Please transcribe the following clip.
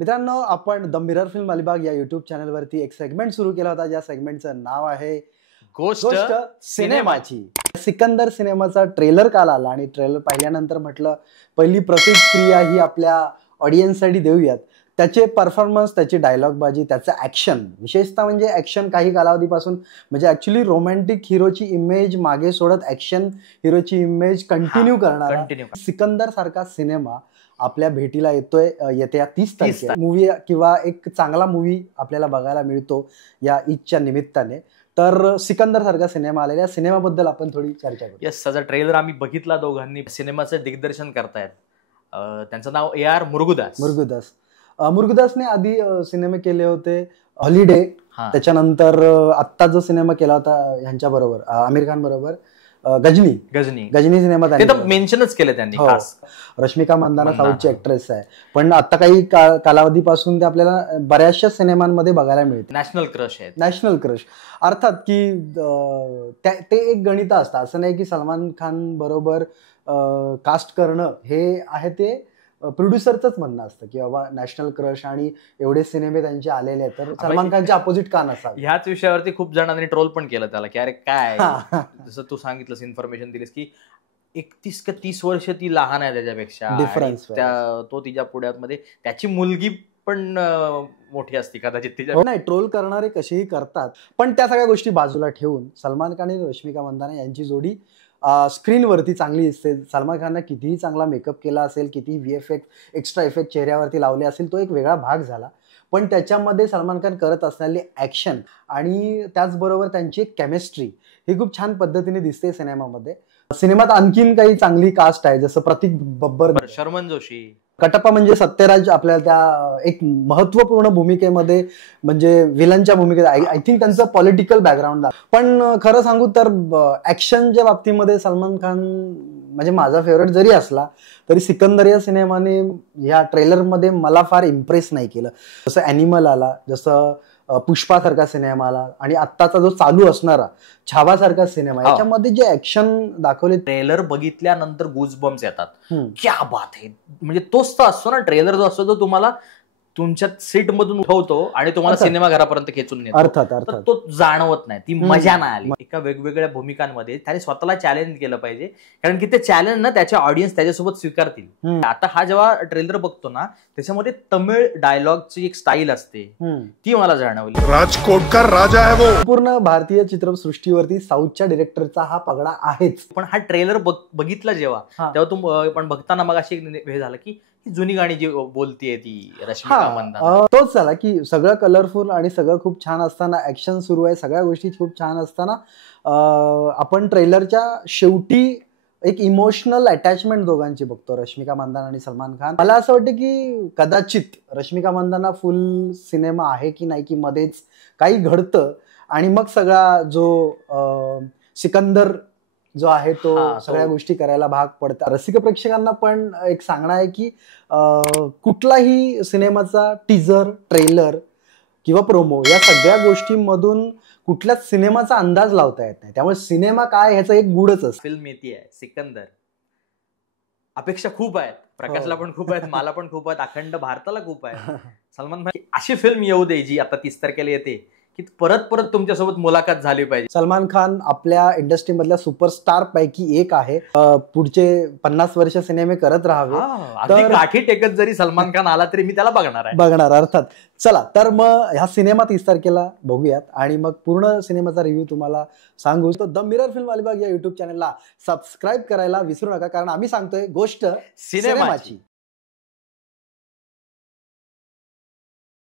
मित्रांनो, आपण the mirror film Alibag या युट्यूब चॅनलवरती एक सेगमेंट सुरू केला होता, ज्या सेगमेंटचं नाव आहे गोष्ट सिनेमाची. सिकंदर सिनेमाचा ट्रेलर काल आला आणि ट्रेलर पाहिल्यानंतर म्हटलं पहिली प्रतिक्रिया ही आपल्या ऑडियन्ससाठी देऊयात. त्याचे परफॉर्मन्स, त्याची डायलॉगबाजी, त्याचं ॲक्शन, विशेषतः म्हणजे ॲक्शन काही कालावधीपासून म्हणजे ॲक्च्युली रोमॅन्टिक हिरोची इमेज मागे सोडत ॲक्शन हिरोची इमेज कंटिन्यू करणारा सिकंदर सारखा सिनेमा आपल्या भेटीला येत्या 30 तारखेला मूवी किंवा एक चांगला मूवी आपल्याला बघायला मिळतो या ईदच्या निमित्ताने. तर सिकंदर सारखा सिनेमा आलेल्या सिनेमाबद्दल आपण थोडी चर्चा करू. येस, त्याचा ट्रेलर आम्ही बघितला दोघांनी. सिनेमाचं दिग्दर्शन करतायत, त्यांचं नाव AR मुरुगदासने आधी सिनेमे केले होते हॉलिडे, त्याच्यानंतर आत्ता जो सिनेमा केला होता ह्यांच्या बरोबर आमिर खान बरोबर गजनी सिनेमा मेन्शनच केलं त्यांनी. रश्मिका मंदाना साऊथची ऍक्ट्रेस आहे, पण आता काही कालावधीपासून ते आपल्याला बऱ्याचशा सिनेमांमध्ये बघायला मिळते. नॅशनल क्रश अर्थात की ते एक गणित असतं. असं नाही की सलमान खान बरोबर कास्ट करणं हे आहे ते प्रोड्युसरच म्हणणं असतं की बाबा नॅशनल क्रश आणि एवढे सिनेमे त्यांचे आलेले आहेत, तर सलमान खानच्या अपोजिट का नसावे. ह्याच विषयावरती खूप जणांनी ट्रोल पण केलं त्याला की अरे काय, जसं तू सांगितलंस, इन्फॉर्मेशन दिलीस की 31 का 30 वर्ष ती लहान आहे त्याच्यापेक्षा. डिफरन्स तो तिच्या पुढ्यामध्ये त्याची मुलगी पण मोठी असते कदाचित तिच्या. नाही, ट्रोल करणारे कसेही करतात, पण त्या सगळ्या गोष्टी बाजूला ठेवून सलमान खान आणि रश्मिका मंदाना यांची जोडी स्क्रीनवरती चांगली दिसते. सलमान खाननं कितीही चांगला मेकअप केला असेल, किती VFX एक्स्ट्रा इफेक्ट चेहऱ्यावरती लावले असेल, तो एक वेगळा भाग झाला. पण त्याच्यामध्ये सलमान खान करत असलेली ॲक्शन आणि त्याचबरोबर त्यांची एक केमिस्ट्री ही खूप छान पद्धतीने दिसते सिनेमामध्ये. सिनेमात आणखीन काही चांगली कास्ट आहे, जसं प्रतीक बब्बर, शर्मन जोशी, कटप्पा म्हणजे सत्यराज आपल्याला त्या एक महत्वपूर्ण भूमिकेमध्ये म्हणजे विलनच्या भूमिकेत. आय थिंक त्यांचं पॉलिटिकल बॅकग्राऊंड. पण खरं सांगू तर ऍक्शनच्या बाबतीमध्ये सलमान खान म्हणजे माझा फेवरेट जरी असला तरी सिकंदर या सिनेमाने ह्या ट्रेलरमध्ये मला फार इम्प्रेस नाही केलं. जसं ॲनिमल आला, जसं पुष्पा सारखा सिनेमा आला आणि आत्ताचा जो चालू असणारा छावा सारखा सिनेमा, याच्यामध्ये जे ऍक्शन दाखवले ट्रेलर बघितल्यानंतर गुजबम्स येतात. क्या बात आहे. म्हणजे तोच तर असतो ना ट्रेलर, जो असतो तो तुम्हाला तुमच्या सीट मधून उठवतो आणि तुम्हाला सिनेमा घरापर्यंत खेचून नेतो. अर्थात तो जाणवत नाही, ती मजा नाही आली. एका वेगवेगळ्या भूमिकांमध्ये त्याने स्वतःला चॅलेंज केलं पाहिजे, कारण की ते चॅलेंज ना त्याच्या ऑडियन्स त्याच्यासोबत स्वीकारतील. आता हा जेव्हा ट्रेलर बघतो ना, त्याच्यामध्ये तमिळ डायलॉगची एक स्टाईल असते, ती मला जाणवली. राजकोटकर राजा आहे वो. पूर्ण भारतीय चित्रसृष्टीवरती साऊथच्या डिरेक्टरचा हा पगडा आहेच. पण हा ट्रेलर बघितला जेव्हा, तेव्हा पण बघताना मग अशी हे झालं की जुनी गाणी जी बोलतीये ती रश्मिका मंदाना. तोच झाला की सगळं कलरफुल आणि सगळं खूप छान असताना, ऍक्शन सुरू आहे, सगळ्या गोष्टी खूप छान असताना आपण ट्रेलरच्या शेवटी एक इमोशनल अटॅचमेंट दोघांची बघतो, रश्मिका मंदाना आणि सलमान खान. मला असं वाटतं की कदाचित रश्मिका मंदाना फुल सिनेमा आहे की नाही, की मध्येच काही घडतं आणि मग सगळा जो सिकंदर जो आहे तो सगळ्या गोष्टी करायला भाग पडतात. रसिक प्रेक्षकांना पण एक सांगणं आहे की कुठलाही सिनेमाचा टीजर, ट्रेलर किंवा प्रोमो या सगळ्या गोष्टींमधून कुठल्याच सिनेमाचा अंदाज लावता येत नाही. त्यामुळे सिनेमा काय ह्याचं एक गुडच असतं. फिल्म येते आहे सिकंदर, अपेक्षा खूप आहेत, प्रकाशला पण खूप आहेत, मला पण खूप आहेत, अखंड भारताला खूप आहे. सलमान भाई अशी फिल्म येऊ दे जी आता 30 तारखेला येते की परत तुमच्यासोबत मुलाखत झाली पाहिजे. सलमान खान आपल्या इंडस्ट्रीमधल्या सुपरस्टार पैकी एक आहे. पुढचे 50 वर्ष सिनेमे करत राहावे. गाठी टेकत जरी सलमान खान आला तरी मी त्याला बघणार अर्थात. चला तर मग ह्या सिनेमा 30 तारखेला बघूयात आणि मग पूर्ण सिनेमाचा रिव्ह्यू तुम्हाला सांगू. द मिरर फिल्म अलिबाग या युट्यूब चॅनलला सबस्क्राईब करायला विसरू नका, कारण आम्ही सांगतोय गोष्ट सिनेमाची.